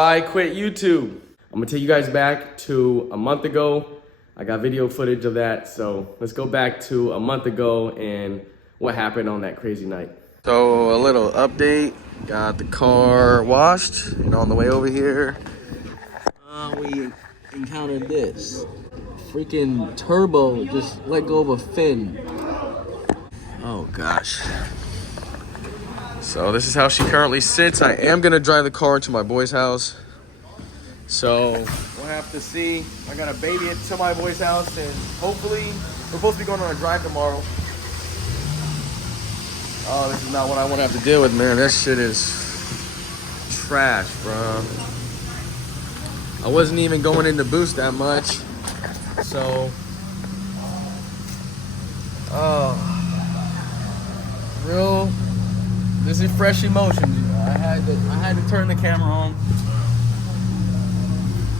I quit YouTube. I'm gonna take you guys back to a month ago. I got video footage of that, so let's go back to a month ago and what happened on that crazy night. So a little update, got the car washed and on the way over here, we encountered this. Freaking turbo just let go of a fin. Oh gosh. So this is how she currently sits. I am gonna drive the car to my boy's house. So we'll have to see. I gotta baby it to my boy's house and hopefully we're supposed to be going on a drive tomorrow. Oh, this is not what I wanna have to deal with, man. That shit is trash, bro. I wasn't even going into boost that much. So, this is fresh emotions. I had to turn the camera on.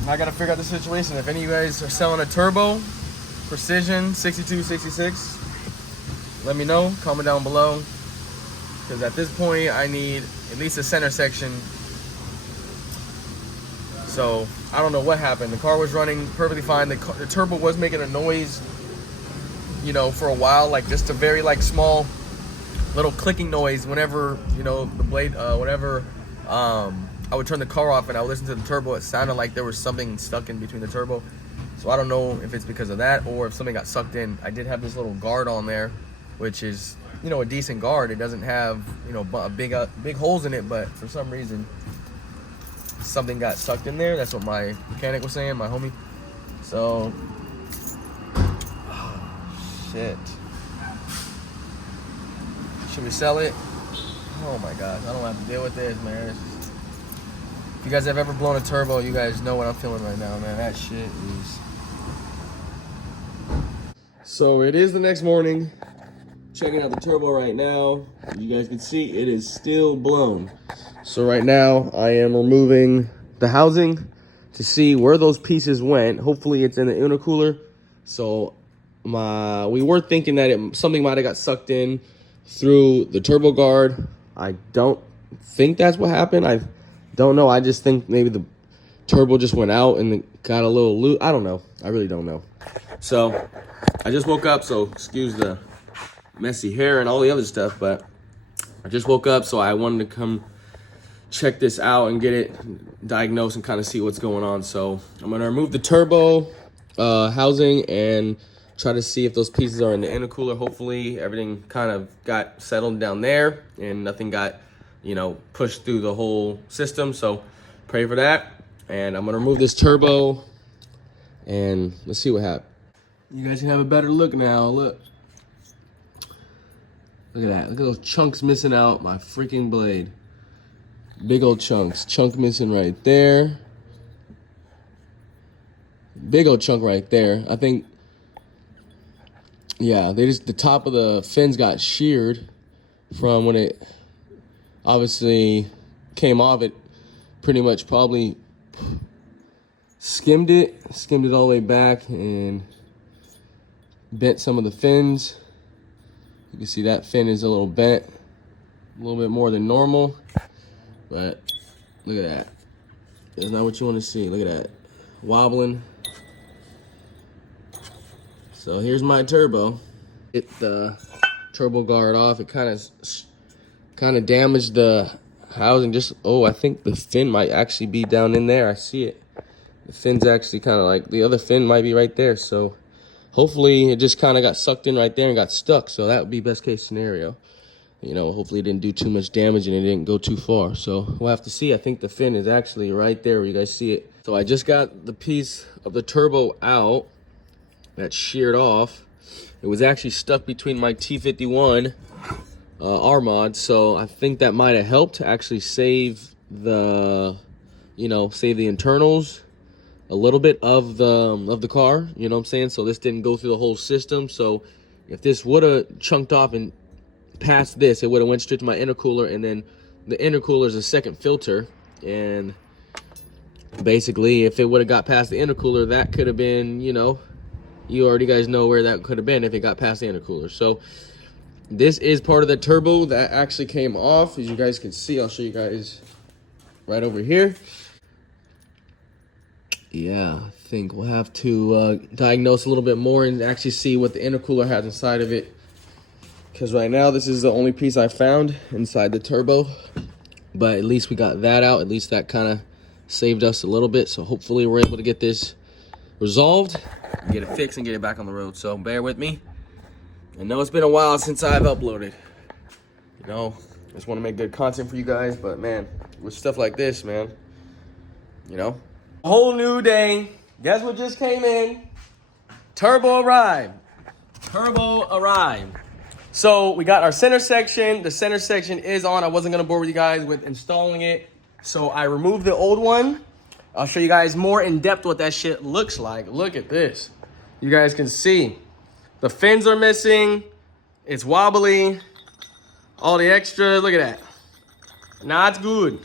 I gotta figure out the situation. If any of you guys are selling a turbo, Precision 62, 66, let me know, comment down below. Because at this point, I need at least a center section. So, I don't know what happened. The car was running perfectly fine. The turbo was making a noise, you know, for a while, like just a very like small little clicking noise whenever, you know, the blade, whenever I would turn the car off and I would listen to the turbo. It sounded like there was something stuck in between the turbo. So I don't know if it's because of that or if something got sucked in. I did have this little guard on there, which is, you know, a decent guard. It doesn't have, you know, big holes in it, but for some reason something got sucked in there. That's what my mechanic was saying, my homie. So, shit. Should we sell it? Oh my gosh, I don't have to deal with this, man. If you guys have ever blown a turbo, you guys know what I'm feeling right now, man. That shit is... So it is the next morning. Checking out the turbo right now. As you guys can see, it is still blown. So right now, I am removing the housing to see where those pieces went. Hopefully it's in the intercooler. So we were thinking that something might have got sucked in through the turbo guard. I don't think that's what happened. I don't know. I just think maybe the turbo just went out and it got a little loose. I don't know. I really don't know. So I just woke up, so excuse the messy hair and all the other stuff, but I just woke up, so I wanted to come check this out and get it diagnosed and kind of see what's going on. So I'm gonna remove the turbo housing and try to see if those pieces are in the intercooler. Hopefully everything kind of got settled down there and nothing got, you know, pushed through the whole system. So pray for that. And I'm gonna remove this turbo and let's see what happens. You guys can have a better look now. Look at that. Look at those chunks missing out my freaking blade. Big old chunks. Chunk missing right there. Big old chunk right there. I think, yeah, the top of the fins got sheared from when it obviously came off. It pretty much probably skimmed it all the way back and bent some of the fins. You can see that fin is a little bent, a little bit more than normal, but look at that. That's not what you want to see. Look at that, wobbling. So here's my turbo. Get the turbo guard off. It kind of damaged the housing. I think the fin might actually be down in there. I see it. The fin's actually kind of like, the other fin might be right there. So hopefully it just kind of got sucked in right there and got stuck. So that would be best case scenario. You know, hopefully it didn't do too much damage and it didn't go too far. So we'll have to see. I think the fin is actually right there where you guys see it. So I just got the piece of the turbo out that sheared off. It was actually stuck between my T51 R-Mod. So I think that might have helped to actually save the, you know, save the internals a little bit of the car, you know what I'm saying? So this didn't go through the whole system. So if this would have chunked off and passed this, it would have went straight to my intercooler, and then the intercooler is a second filter, and basically if it would have got past the intercooler, that could have been, you know, you already guys know where that could have been if it got past the intercooler. So this is part of the turbo that actually came off. As you guys can see, I'll show you guys right over here. Yeah, I think we'll have to diagnose a little bit more and actually see what the intercooler has inside of it. Because right now, this is the only piece I found inside the turbo. But at least we got that out. At least that kind of saved us a little bit. So hopefully we're able to get this resolved, get it fixed, and get it back on the road. So bear with me. I know it's been a while since I've uploaded. You know, I just want to make good content for you guys. But man, with stuff like this, man, you know. A whole new day. Guess what just came in? Turbo arrived. Turbo arrived. So we got our center section. The center section is on. I wasn't going to bore with you guys with installing it. So I removed the old one. I'll show you guys more in depth what that shit looks like. Look at this. You guys can see. The fins are missing. It's wobbly. All the extra. Look at that. Not good.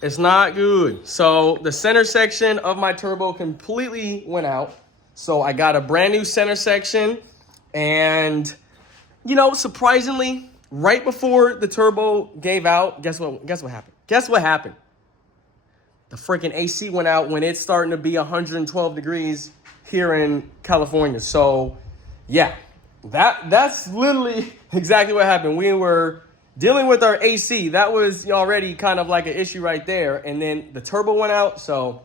It's not good. So the center section of my turbo completely went out. So I got a brand new center section. And, you know, surprisingly, right before the turbo gave out, guess what happened? Guess what happened? The freaking AC went out when it's starting to be 112 degrees here in California. So, yeah, that's literally exactly what happened. We were dealing with our AC. That was already kind of like an issue right there. And then the turbo went out. So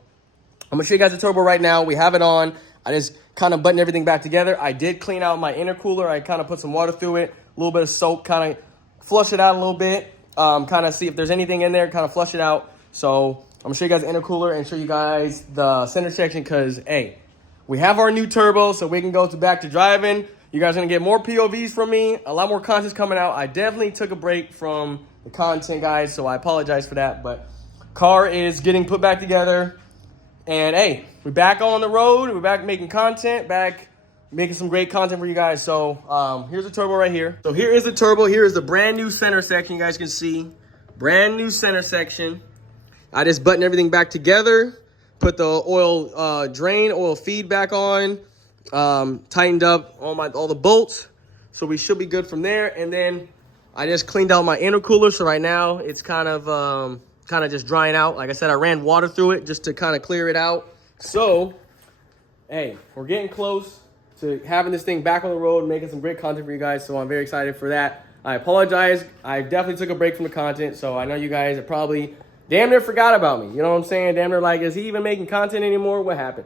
I'm going to show you guys the turbo right now. We have it on. I just kind of buttoned everything back together. I did clean out my intercooler. I kind of put some water through it, a little bit of soap, kind of flush it out a little bit, kind of see if there's anything in there, kind of flush it out. So I'm going to show you guys the intercooler and show you guys the center section because, hey, we have our new turbo, so we can go back to driving. You guys are going to get more POVs from me, a lot more content's coming out. I definitely took a break from the content, guys, so I apologize for that. But car is getting put back together. And, hey, we're back on the road. We're back making content, back making some great content for you guys. So here's the turbo right here. So here is the turbo. Here is the brand new center section. You guys can see. Brand new center section. I just buttoned everything back together. Put the oil drain, oil feed back on. Tightened up all the bolts. So we should be good from there. And then I just cleaned out my intercooler. So right now it's kind of just drying out. Like I said, I ran water through it just to kind of clear it out. So, hey, we're getting close to having this thing back on the road, making some great content for you guys. So I'm very excited for that. I apologize. I definitely took a break from the content. So I know you guys have probably damn near forgot about me. You know what I'm saying? Damn near like, is he even making content anymore? What happened?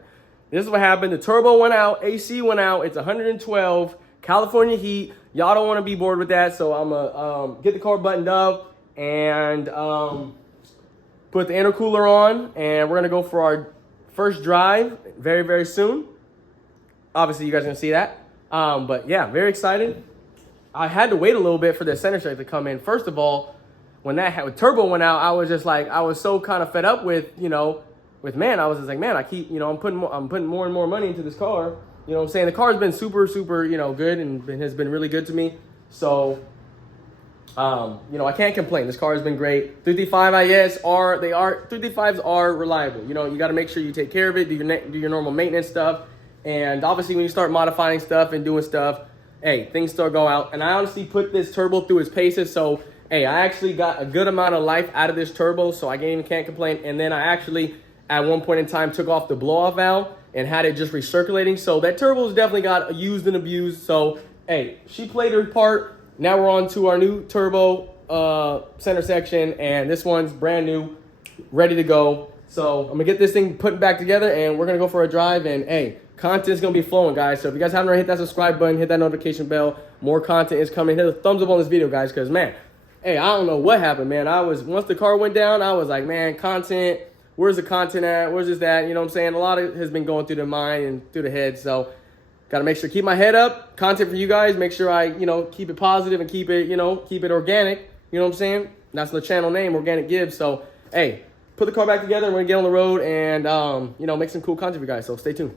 This is what happened. The turbo went out. AC went out. It's 112. California heat. Y'all don't want to be bored with that. So I'm going to get the car buttoned up and put the intercooler on. And we're going to go for our first drive very, very soon. Obviously, you guys are going to see that. But yeah, very excited. I had to wait a little bit for the center shaft to come in. First of all, when that turbo went out, I was just like, I was so kind of fed up with, man, I was just like, man, I keep, I'm putting more and more money into this car. You know what I'm saying? The car's been super, super, good and has been really good to me. So, I can't complain. This car has been great. 335 IS 335s are reliable. You got to make sure you take care of it, do your normal maintenance stuff. And obviously when you start modifying stuff and doing stuff, hey, things still go out. And I honestly put this turbo through its paces. So, hey, I actually got a good amount of life out of this turbo. So I can't complain. And then I actually, at one point in time, took off the blow-off valve and had it just recirculating. So that turbo's definitely got used and abused. So, hey, she played her part. Now we're on to our new turbo center section. And this one's brand new, ready to go. So I'm going to get this thing put back together and we're going to go for a drive. And, hey, content's going to be flowing, guys. So if you guys haven't already hit that subscribe button, hit that notification bell. More content is coming. Hit a thumbs up on this video, guys, because, man, hey, I don't know what happened, man. Once the car went down, I was like, man, content, where's the content at? Where's this at? You know what I'm saying? A lot of it has been going through the mind and through the head. So got to make sure, keep my head up. Content for you guys. Make sure I, keep it positive and keep it, keep it organic. You know what I'm saying? That's the channel name, Organic Gibbs. So, hey, put the car back together and we're going to get on the road and, make some cool content for you guys. So stay tuned.